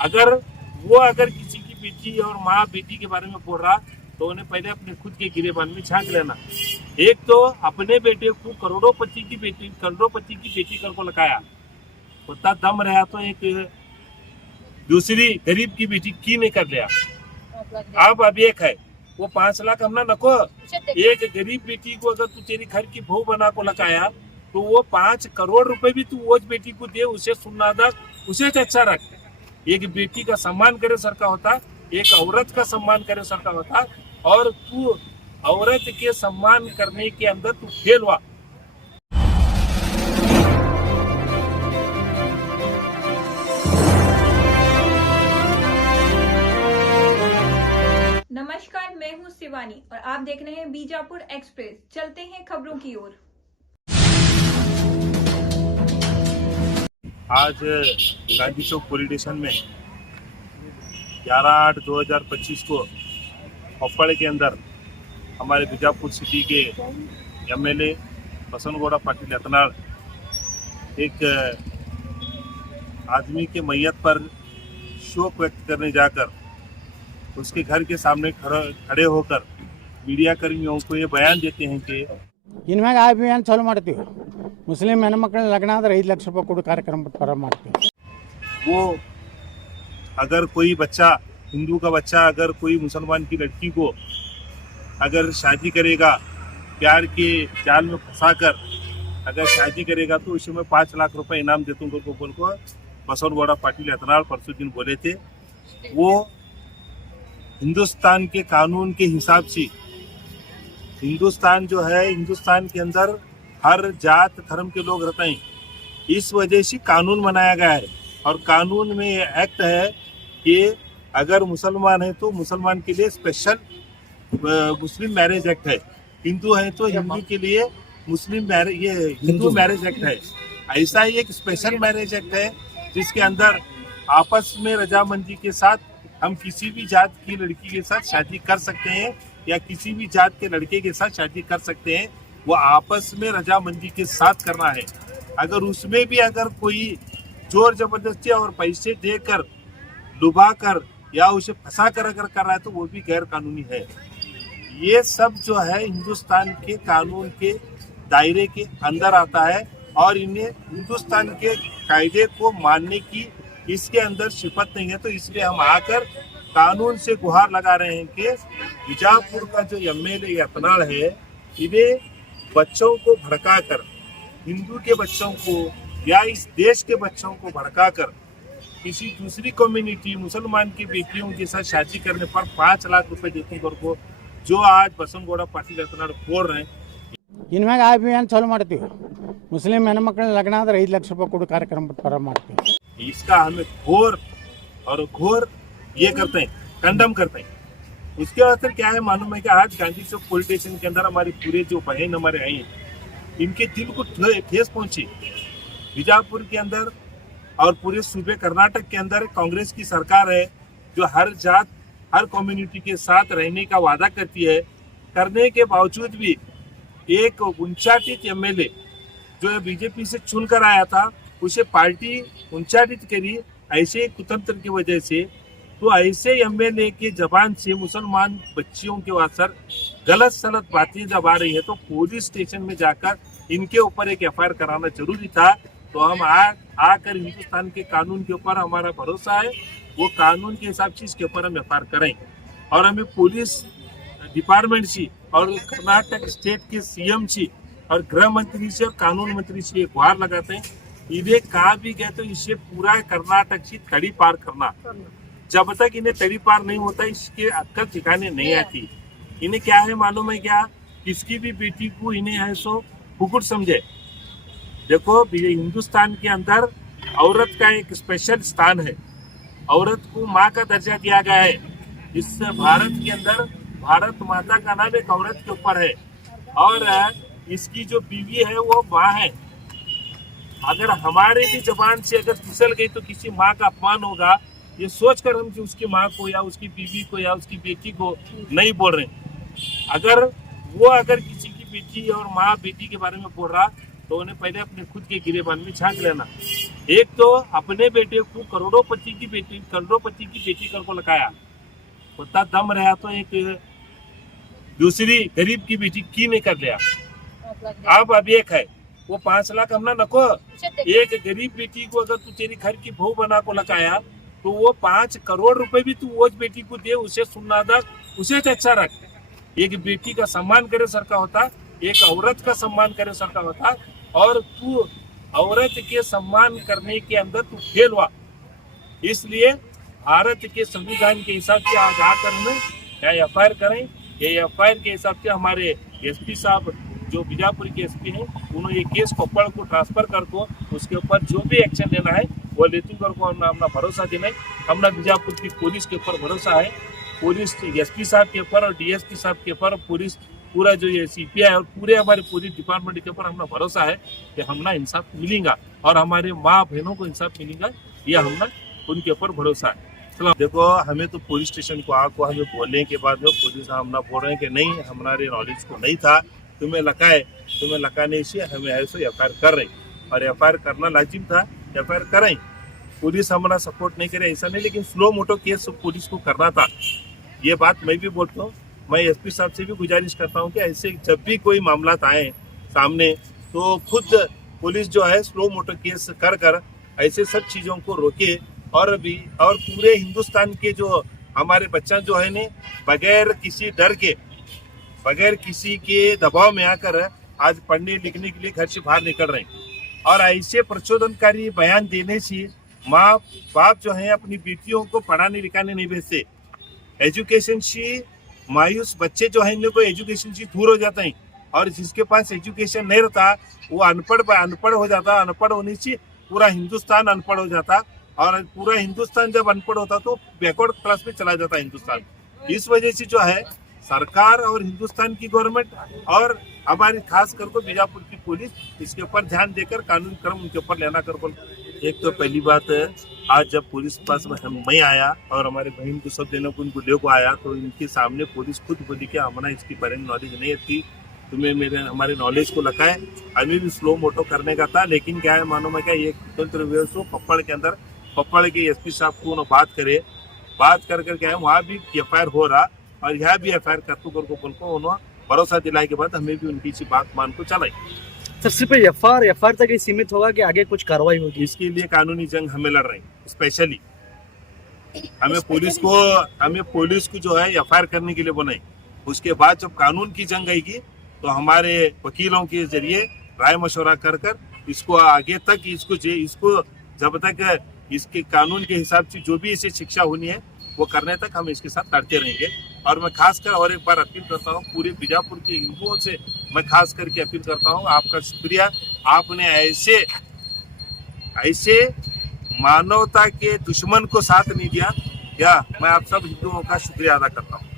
अगर किसी की बेटी और माँ बेटी के बारे में बोल रहा तो उन्हें पहले अपने खुद के गिरेबान में झांक लेना। एक तो अपने बेटे को करोड़ोंपति की बेटी कर को लगाया, उतना दम रहा तो एक दूसरी गरीब की बेटी की नहीं कर लिया। अब एक है वो 5 लाख हमना नको, एक गरीब बेटी को अगर तू तेरी घर की बहू बना को लगाया तो वो 5 करोड़ रुपए भी तू वो बेटी को दे, उसे सुनना दा, उसे अच्छा रख। एक बेटी का सम्मान करे सर का होता, एक औरत का सम्मान करे सर का होता, और तू औरत के सम्मान करने के अंदर तू फेल हुआ। नमस्कार, मैं हूं शिवानी और आप देख रहे हैं बीजापुर एक्सप्रेस। चलते हैं खबरों की ओर। आज गांधी चौक पुलिस स्टेशन में 11/8/2025 को कोप्पड़ के अंदर हमारे बीजापुर सिटी के एमएलए बसनगौड़ा पाटिल यत्नाल एक आदमी के मैयत पर शोक व्यक्त करने जाकर उसके घर के सामने खड़े होकर मीडिया कर्मियों को ये बयान देते हैं कि ಇನ್ಮ್ಯಾಗ ಅಭಿಯಾನ ಚಾಲೂ ಮಾಡ್ತೀವಿ. ಮುಸ್ಲಿಂ ಹೆಣ್ಮಕ್ಳ ಲಗ್ನ ಆದ್ರೆ 5 ಲಕ್ಷ ರೂಪಾಯಿ ಕೊಡು ಕಾರ್ಯಕ್ರಮ ಪ್ರಾರಂಭ ಮಾಡ್ತೀವಿ. वो अगर कोई बच्चा, हिंदू का बच्चा अगर कोई मुसलमान की लड़की को अगर शादी करेगा, प्यार के जाल में फंसाकर अगर शादी करेगा तो उसे मैं 5 लाख रुपए इनाम देता हूँ को बसनगौड़ा पाटिल यत्नाल परसों दिन बोले थे। वो हिंदुस्तान के कानून के हिसाब से, हिंदुस्तान जो है, हिंदुस्तान के अंदर हर जात धर्म के लोग रहते हैं, इस वजह से कानून बनाया गया है। और कानून में ये एक्ट है कि अगर मुसलमान है तो मुसलमान के लिए स्पेशल मुस्लिम मैरिज एक्ट है, हिंदू है तो हिंदू के लिए मुस्लिम मैरिज, ये हिंदू मैरिज एक्ट है। ऐसा ही एक स्पेशल मैरिज एक्ट है जिसके अंदर आपस में रजामंदी के साथ हम किसी भी जात की लड़की के साथ शादी कर सकते हैं या किसी भी जात के लड़के के साथ शादी कर सकते हैं। वो आपस में रजामंदी के साथ करना है। अगर उसमें भी अगर कोई जोर जबरदस्ती और पैसे देकर, लुभा कर या उसे फंसा कर अगर कर रहा है तो वो भी गैर कानूनी है। ये सब जो है हिंदुस्तान के कानून के दायरे के अंदर आता है और इन्हें हिंदुस्तान के कायदे को मानने की इसके अंदर सिफत नहीं है। तो इसलिए हम आकर कानून से गुहार लगा रहे हैं कि बीजापुर का जो एमएलए यत्नाल है, इन्हें बच्चों को भड़काकर, हिंदू के बच्चों को या इस देश के बच्चों को भड़काकर किसी दूसरी कम्युनिटी मुसलमान की बेटियों के साथ शादी करने पर 5 लाख रुपए देते को जो आज बसनगौड़ा पाटिल यत्नाल बोल रहे हैं। ಇನ್ಮ್ಯಾಗ ಅಭಿಯಾನ ಚಾಲೂ ಮಾಡ್ತೀವಿ. ಮುಸ್ಲಿಂ ಹೆಣ್ಮಕ್ಳ ಲಗ್ನ ಆದ್ರೆ 5 ಲಕ್ಷ ರೂಪಾಯಿ ಕೊಡು ಕಾರ್ಯಕ್ರಮ ಪ್ರಾರಂಭ ಮಾಡ್ತೀವಿ. इसका हमें घोर ये करते हैं, कंडम करते हैं। उसके बाद फिर क्या है मालूम है कि आज गांधी चौक पुलिस स्टेशन के अंदर हमारे पूरे जो बहन हमारे आई हैं, इनके दिल को ठेस पहुंची। बीजापुर के अंदर और पूरे सूबे कर्नाटक के अंदर कांग्रेस की सरकार है जो हर जात, हर कम्युनिटी के साथ रहने का वादा करती है। करने के बावजूद भी एक उनचाटित एमएलए जो बीजेपी से चुनकर आया था, उसे पार्टी उनचाटित करी ऐसे कुतंत्र की वजह से। तो ऐसे एमएलए के जबान से मुसलमान बच्चियों के वासर गलत सलत बातें जब आ रही है तो पुलिस स्टेशन में जाकर इनके ऊपर एक एफआईआर कराना जरूरी था। तो हम आकर हिंदुस्तान के कानून के ऊपर हमारा भरोसा है, वो कानून के हिसाब से इसके ऊपर हम एफआईआर करें। और हमें पुलिस डिपार्टमेंट से और कर्नाटक स्टेट के सीएम से और गृह मंत्री से और कानून मंत्री से एक गुहार लगाते हैं। इन्हें कहा भी गया तो इसे पूरा कर्नाटक से तड़ी पार करना। जब तक इन्हें तड़ी पार नहीं होता इसके अक्कल ठिकाने नहीं आती। इन्हें क्या है मालूम है क्या, किसकी भी बेटी को इन्हें है सो फुकुट समझे। देखो हिंदुस्तान के अंदर औरत का एक स्पेशल स्थान है, औरत को माँ का दर्जा दिया गया है। इस भारत के अंदर भारत माता का नाम एक औरत के ऊपर है और इसकी जो बीवी है वो माँ है। अगर हमारे भी जबान से अगर फिसल गई तो किसी माँ का अपमान होगा, ये सोचकर हम जो उसकी माँ को या उसकी बीवी को या उसकी बेटी को नहीं बोल रहे। अगर किसी की बेटी और माँ बेटी के बारे में बोल रहा तो उन्हें पहले अपने खुद के गिरेबान में झांक लेना। एक तो अपने बेटे को करोड़ोंपति की बेटी कर को लगाया, उतना दम रहा तो एक दूसरी गरीब की बेटी की नहीं कर लिया। अब एक है वो 5 लाख हमने नको, एक गरीब बेटी को अगर तू तेरी घर की बहू बना को लगाया तो वो 5 करोड़ रुपए भी तू वो बेटी को दे, उसे सुनना दा, उसे अच्छा रख। एक बेटी का सम्मान करे सरकार होता, एक औरत का सम्मान करे सरकार होता, और तू औरत के सम्मान करने के अंदर तू फेल हुआ। इसलिए भारत के संविधान के हिसाब से आज आकर हमें FIR करें। ये FIR के हिसाब से हमारे SP साहब जो बीजापुर के SP हैं, उन्होंने ये केस कोप्पड़ को ट्रांसफर कर दो, उसके ऊपर जो भी एक्शन लेना है वो लेतू कर को अपना भरोसा देना है। हमारा बीजापुर की पुलिस के ऊपर भरोसा है, पुलिस SP साहब के ऊपर और DSP साहब के ऊपर, पुलिस पूरा जो ये CPI और पूरे हमारे पुलिस डिपार्टमेंट के ऊपर हमारा भरोसा है कि हमना इंसाफ मिलेगा और हमारे माँ बहनों को इंसाफ मिलेगा, ये हमना उनके ऊपर भरोसा है। चलो देखो, हमें तो पुलिस स्टेशन को आको हमें बोलने के बाद में पुलिस हमना बोल रहे हैं कि नहीं, हमारे नॉलेज को नहीं था, तुम्हें लगाने से हमें ऐसे FIR कर रहे, और FIR करना लाजिम था, FIR करें। पुलिस हमारा सपोर्ट नहीं करे ऐसा नहीं, लेकिन स्लो मोटो केस पुलिस को करना था। ये बात मैं भी बोलता हूँ, मैं SP साहब से भी गुजारिश करता हूँ कि ऐसे जब भी कोई मामला आए सामने तो खुद पुलिस जो है स्लो मोटो केस कर ऐसे सब चीज़ों को रोके, और पूरे हिंदुस्तान के जो हमारे बच्चा जो है ने बगैर किसी डर के, बगैर किसी के दबाव में आकर आज पढ़ने लिखने के लिए घर से बाहर निकल रहे हैं। और ऐसे प्रचोदनकारी बयान देने से माँ बाप जो है अपनी बेटियों को पढ़ाने लिखाने नहीं भेजते। एजुकेशन से मायूस बच्चे जो है इनको एजुकेशन से दूर हो जाते हैं, और जिसके पास एजुकेशन नहीं रहता वो अनपढ़ हो जाता। अनपढ़ होने से पूरा हिंदुस्तान अनपढ़ हो जाता, और पूरा हिंदुस्तान जब अनपढ़ होता तो बैकवर्ड क्लास में चला जाता हिंदुस्तान। इस वजह से जो है सरकार और हिंदुस्तान की गवर्नमेंट और हमारी खास करके बीजापुर की पुलिस इसके ऊपर ध्यान देकर कानूनी क्रम उनके ऊपर लेना कर बोल। एक तो पहली बात है, आज जब पुलिस पास में मैं आया और हमारे बहन को सब देने को उनको लेको आया तो इनके सामने पुलिस खुद बोली कि हमारा इसकी बारे में नॉलेज नहीं थी, तुम्हें हमारे नॉलेज को लगाए। हमें भी स्लो मोटो करने का था, लेकिन क्या है मालूम है क्या, ये स्वतंत्र व्यवस्था कोप्पड़ के अंदर कोप्पड़ के SP साहब को उन्होंने बात कर क्या है वहाँ भी FIR हो रहा, और यहाँ भी FIR करतू को उन्होंने भरोसा दिलाए के बाद हमें भी उनकी इसी बात मान को चलाई। सर सिर्फ FIR तक ही सीमित होगा कि आगे कुछ कार्रवाई होगी? इसके लिए कानूनी जंग हमें लड़ रहे हैं। स्पेशली हमें पुलिस को जो है FIR करने के लिए बनाई, उसके बाद जब कानून की जंग आएगी तो हमारे वकीलों के जरिए राय मशवरा कर इसको आगे तक इसको जब तक इसके कानून के हिसाब से जो भी इसे शिक्षा होनी है वो करने तक हम इसके साथ लड़ते रहेंगे। और मैं खासकर और एक बार अपील करता हूँ पूरे बीजापुर के हिंदुओं से, मैं खास करके अपील करता हूँ, आपका शुक्रिया, आपने ऐसे मानवता के दुश्मन को साथ नहीं दिया। मैं आप सब हिंदुओं का शुक्रिया अदा करता हूँ।